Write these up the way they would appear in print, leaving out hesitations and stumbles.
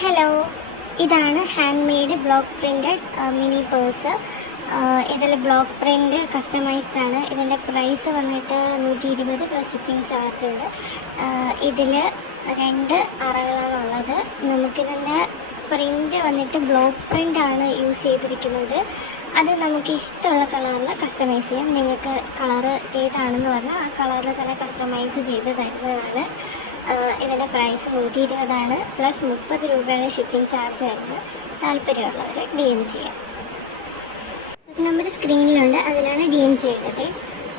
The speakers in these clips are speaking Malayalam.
ഹലോ, ഇതാണ് hand made block printed mini purse. ഇതിൽ ബ്ലോക്ക് പ്രിൻ്റ് കസ്റ്റമൈസ്ഡ് ആണ്. ഇതിൻ്റെ പ്രൈസ് വന്നിട്ട് 120 പ്ലസ് ഷിപ്പിംഗ് ചാർജ് ഉണ്ട്. ഇതിൽ 2 അറകളാണുള്ളത്. നമുക്കിതിൻ്റെ പ്രിൻ്റ് വന്നിട്ട് ബ്ലോക്ക് പ്രിൻ്റാണ് യൂസ് ചെയ്തിരിക്കുന്നത്. അത് നമുക്ക് ഇഷ്ടമുള്ള കളറിൽ കസ്റ്റമൈസ് ചെയ്യാം. നിങ്ങൾക്ക് കളറ് ഏതാണെന്ന് പറഞ്ഞാൽ ആ കളറിൽ തന്നെ കസ്റ്റമൈസ് ചെയ്ത് തരുന്നതാണ്. ഇതിൻ്റെ പ്രൈസ് 120 പ്ലസ് 30 രൂപയാണ് ഷിപ്പിംഗ് ചാർജ് വരുന്നത്. താല്പര്യമുള്ളവർ DM ചെയ്യാം. നമ്പർ സ്ക്രീനിലുണ്ട്, അതിലാണ് DM ചെയ്തത്.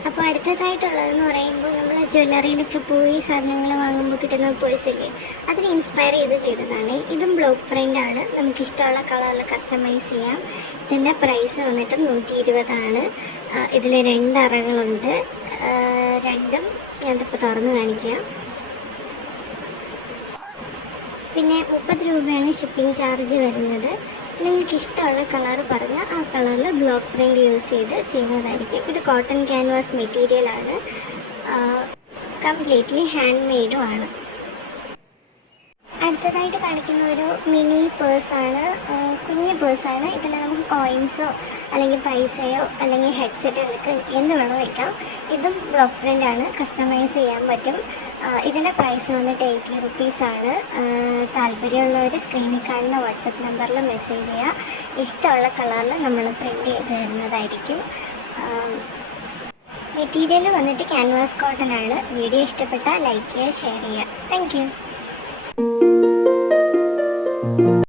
അപ്പോൾ അടുത്തതായിട്ടുള്ളതെന്ന് പറയുമ്പോൾ നമ്മൾ ജ്വല്ലറിയിലൊക്കെ പോയി സാധനങ്ങൾ വാങ്ങുമ്പോൾ കിട്ടുന്ന പേഴ്സില്ലേ, അതിന് ഇൻസ്പയർ ചെയ്തതാണ്. ഇതും ബ്ലോക്ക് പ്രിൻ്റാണ്. നമുക്കിഷ്ടമുള്ള കളറിൽ കസ്റ്റമൈസ് ചെയ്യാം. ഇതിൻ്റെ പ്രൈസ് വന്നിട്ട് 120. ഇതിൽ 2 അറകളുണ്ട്. രണ്ടും ഞാനിപ്പോൾ തുറന്ന് കാണിക്കാം. പിന്നെ 30 രൂപയാണ് ഷിപ്പിംഗ് ചാർജ് വരുന്നത്. നിങ്ങൾക്ക് ഇഷ്ടമുള്ള കളർ പറഞ്ഞാൽ ആ കളറിൽ ബ്ലോക്ക് പ്രിൻ്റ് യൂസ് ചെയ്ത് ചെയ്യുന്നതായിരിക്കും. ഇത് കോട്ടൺ ക്യാൻവാസ് മെറ്റീരിയലാണ്. കംപ്ലീറ്റ്ലി ഹാൻഡ് മെയ്ഡും ആണ്. അടുത്തതായിട്ട് കാണിക്കുന്ന ഒരു മിനി പേഴ്സാണ്. കുഞ്ഞ് പേഴ്സാണ്. ഇതിൽ നമുക്ക് കോയിൻസോ അല്ലെങ്കിൽ പൈസയോ അല്ലെങ്കിൽ ഹെഡ്സെറ്റ് എന്ത് വേണോ വയ്ക്കാം. ഇതും ബ്ലോക്ക് പ്രിൻ്റാണ്. കസ്റ്റമൈസ് ചെയ്യാൻ പറ്റും. ഇതിൻ്റെ പ്രൈസ് വന്നിട്ട് 80 റുപ്പീസാണ്. താല്പര്യമുള്ളവർ സ്ക്രീനിൽ കാണുന്ന വാട്സപ്പ് നമ്പറിൽ മെസ്സേജ് ചെയ്യുക. ഇഷ്ടമുള്ള കളറിൽ നമ്മൾ പ്രിൻ്റ് ചെയ്ത് തരുന്നതായിരിക്കും. മെറ്റീരിയൽ വന്നിട്ട് ക്യാൻവാസ് കോട്ടൺ ആണ്. വീഡിയോ ഇഷ്ടപ്പെട്ടാൽ ലൈക്ക് ചെയ്യുക, ഷെയർ ചെയ്യുക. Thank you.